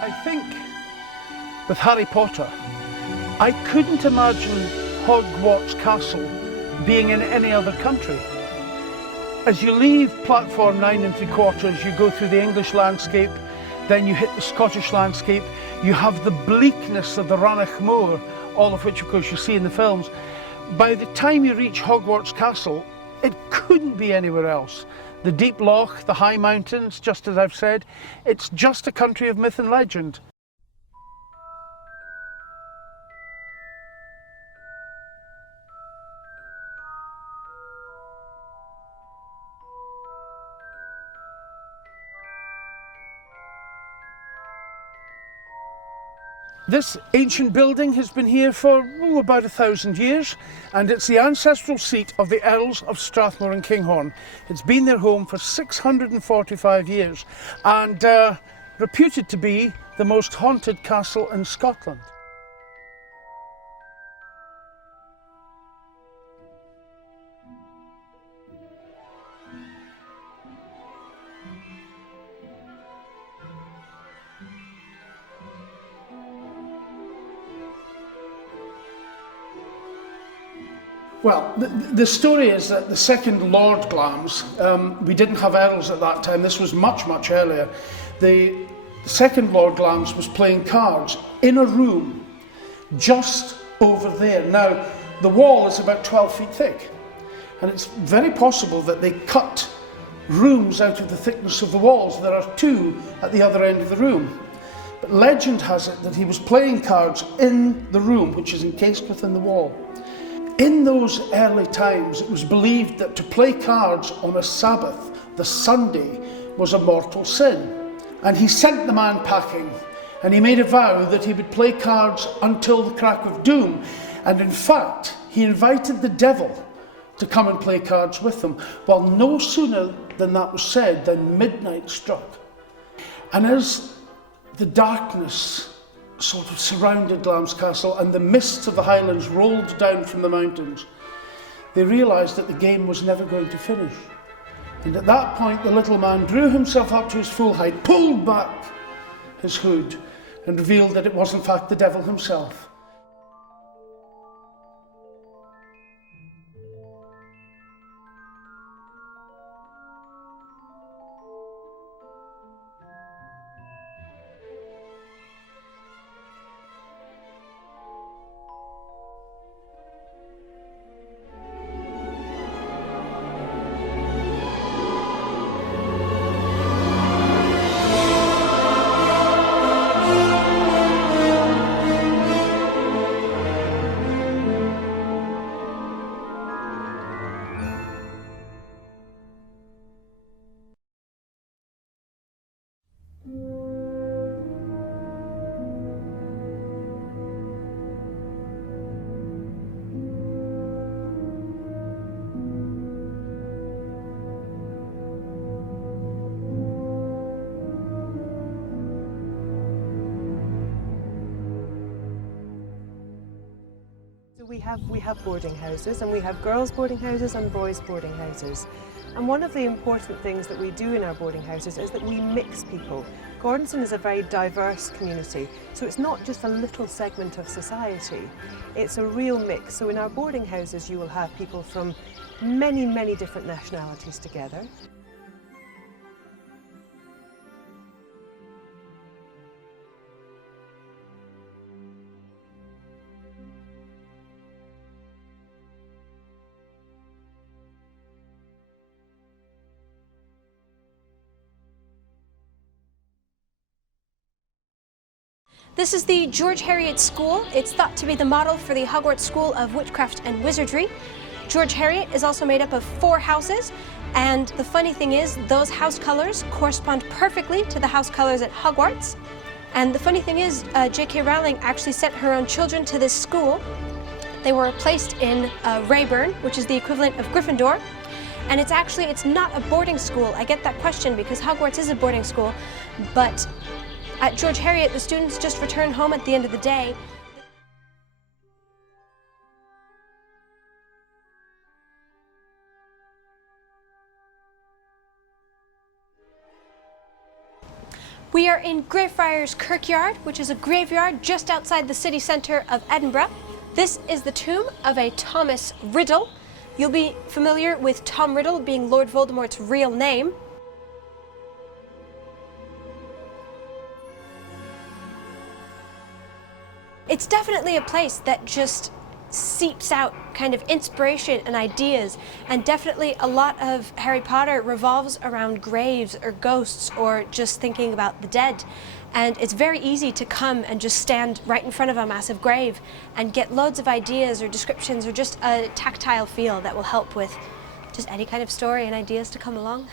I think with Harry Potter, I couldn't imagine Hogwarts Castle being in any other country. As you leave platform 9 3/4, you go through the English landscape, then you hit the Scottish landscape, you have the bleakness of the Ranach Moor, all of which of course you see in the films. By the time you reach Hogwarts Castle, it couldn't be anywhere else. The deep loch, the high mountains, just as I've said, it's just a country of myth and legend. This ancient building has been here for about 1,000 years, and it's the ancestral seat of the Earls of Strathmore and Kinghorn. It's been their home for 645 years and reputed to be the most haunted castle in Scotland. Well, the story is that the second Lord Glamis, we didn't have earls at that time, this was much, much earlier. The second Lord Glamis was playing cards in a room just over there. Now, the wall is about 12 feet thick, and it's very possible that they cut rooms out of the thickness of the walls. There are two at the other end of the room. But legend has it that he was playing cards in the room, which is encased within the wall. In those early times, it was believed that to play cards on a Sabbath, the Sunday, was a mortal sin. And he sent the man packing, and he made a vow that he would play cards until the crack of doom. And in fact, he invited the devil to come and play cards with him. Well, no sooner than that was said than midnight struck. And as the darkness sort of surrounded Glamis Castle and the mists of the Highlands rolled down from the mountains, they realised that the game was never going to finish. And at that point, the little man drew himself up to his full height, pulled back his hood, and revealed that it was in fact the devil himself. We have boarding houses, and we have girls' boarding houses and boys' boarding houses. And one of the important things that we do in our boarding houses is that we mix people. Gordonstoun is a very diverse community, so it's not just a little segment of society, it's a real mix. So in our boarding houses you will have people from many, many different nationalities together. This is the George Heriot School. It's thought to be the model for the Hogwarts School of Witchcraft and Wizardry. George Heriot is also made up of 4 houses, and the funny thing is those house colors correspond perfectly to the house colors at Hogwarts. And the funny thing is J.K. Rowling actually sent her own children to this school. They were placed in Rayburn, which is the equivalent of Gryffindor. And it's not a boarding school. I get that question because Hogwarts is a boarding school, but at George Heriot, the students just return home at the end of the day. We are in Greyfriars Kirkyard, which is a graveyard just outside the city centre of Edinburgh. This is the tomb of a Thomas Riddle. You'll be familiar with Tom Riddle being Lord Voldemort's real name. It's definitely a place that just seeps out kind of inspiration and ideas, and definitely a lot of Harry Potter revolves around graves or ghosts or just thinking about the dead. And it's very easy to come and just stand right in front of a massive grave and get loads of ideas or descriptions or just a tactile feel that will help with just any kind of story and ideas to come along.